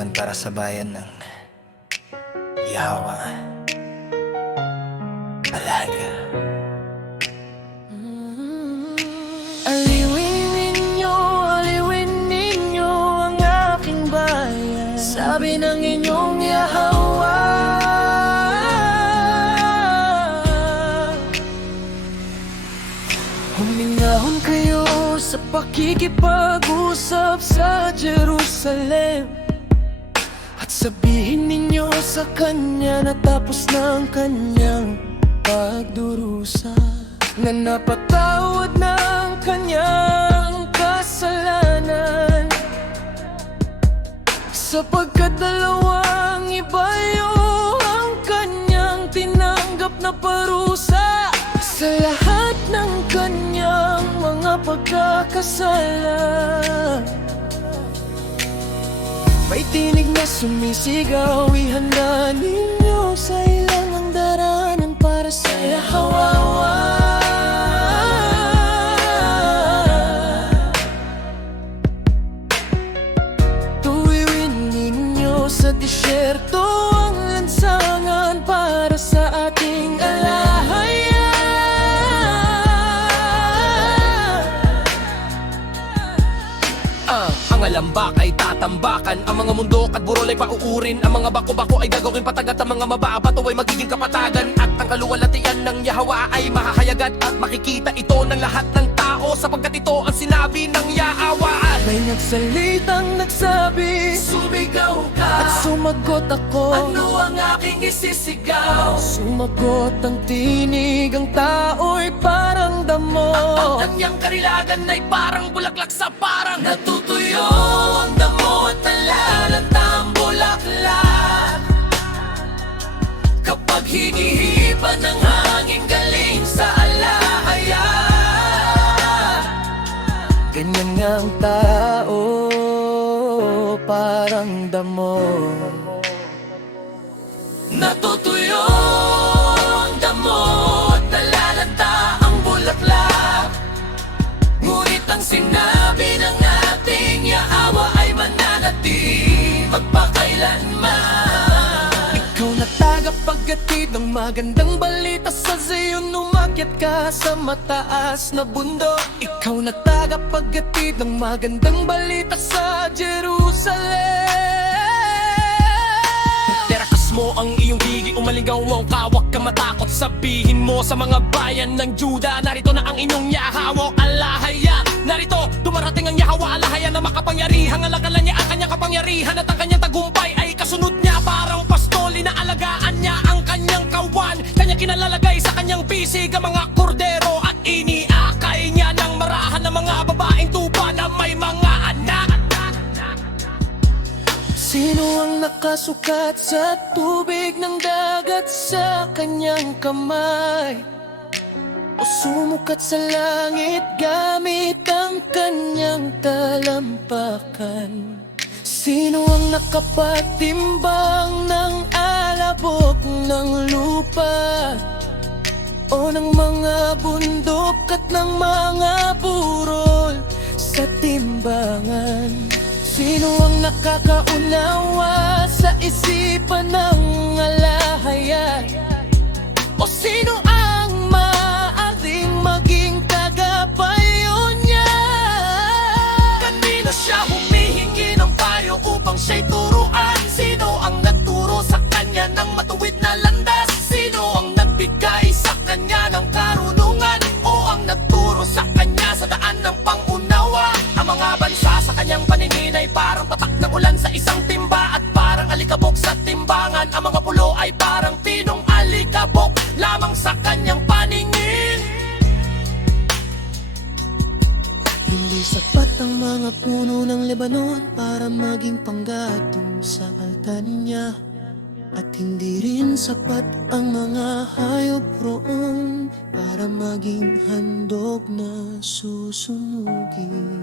naiwan para sa bayan ng Yawa. Alaga. Aliwin ninyo ang aking bayan, sabi ng inyong Yahawa. Huminahon kayo sa pakikipag-usap sa Jerusalem, at sabihin ninyo sa kanya na tapos na ang kanyang pagdurusa, na napatawad na ang kanyang kasalanan, sapagkat dalawang ibayo ang kanyang tinanggap na parusa sa lahat ng kanyang mga pagkakasala. May tinig na sumisigaw, ihanda ninyo sa ilang ang daranan para sa Yahawa. Tuwirin ninyo sa disyerto ang lansangan para sa ating alahaya. Ang alambak ay tatambakan, ang mga mundok at burol ay pauurin, ang mga bako-bako ay gagawin patagat, ang mga mababato ay magiging kapatagan, at ang kaluwalhatian ng Yahawa ay mahahayagat, at makikita ito ng lahat ng tao, sapagkat ito ang sinabi ng Yahawa. May nagsalitang nagsabi, sumigaw ka, at sumagot ako, ano ang aking isisigaw? Sumagot ang tinig, ang tao'y parang damo, Ang kanyang karilagan ay parang bulaklak sa parang natutuyo ang damo at nalalanta ang bulaklak kapag hinihipan ng hangin galing sa alahaya. Ganyan nga ang tao, parang damo, natutuyo ang damo at nalalanta ang bulaklak. Ngunit ang sinabi ng ating Yahawa ay mananatili magpakailanman. Ikaw na tagapaghatid ng magandang balita sa Zion, umakyat ka sa mataas na bundok. Ikaw na tagapaghatid ng magandang balita sa Jerusalem. Terakas mo ang iyong higi, umaligaw ang kawak ka matakot. Sabihin mo sa mga bayan ng Juda, narito na ang inyong Yahawa alahaya. Narito, dumarating ang Yahawa alahaya na makapangyarihan. Alagalan niya ang kanyang kapangyarihan at ang kanyang tagumpay ay kasunod niya. Parang pastol, inaalagaan niya ang kanyang kawan. Kanya kinalalagay sa kanyang bisig ang mga kordero, at iniakay niya ng marahan ng mga babaeng tupa na may mga anak. Sino ang nakasukat sa tubig ng dagat sa kanyang kamay, o sumukat sa langit gamit ang kanyang talampakan? Sino ang nakapagtimbang ng alabok ng lupa, o ng mga bundok at ng mga burol sa timbangan? Sino ang nakakaunawa sa isipan ng alahaya, o sino ang maaaring maging tagapayo niya? Kanino siya humihingi ng payo upang siya'y turuan? Sino ang nagturo sa kanya ng matuwid na landas? Sino ang nagbigay sa kanya ng karunungan, o ang nagturo sa kanya sa daan ng pangunawa? Ang mga bansa sa kanyang paningin ay parang tatak ng ulan sa isang timba, at parang alikabok sa timbangan. Ang mga pulo ay parang pinong alikabok lamang sa kanyang paningin. Hindi sapat ang mga puno ng Lebanon para maging panggatong sa altar niya, at hindi rin sapat ang mga hayop roon para maging handog na susunugin.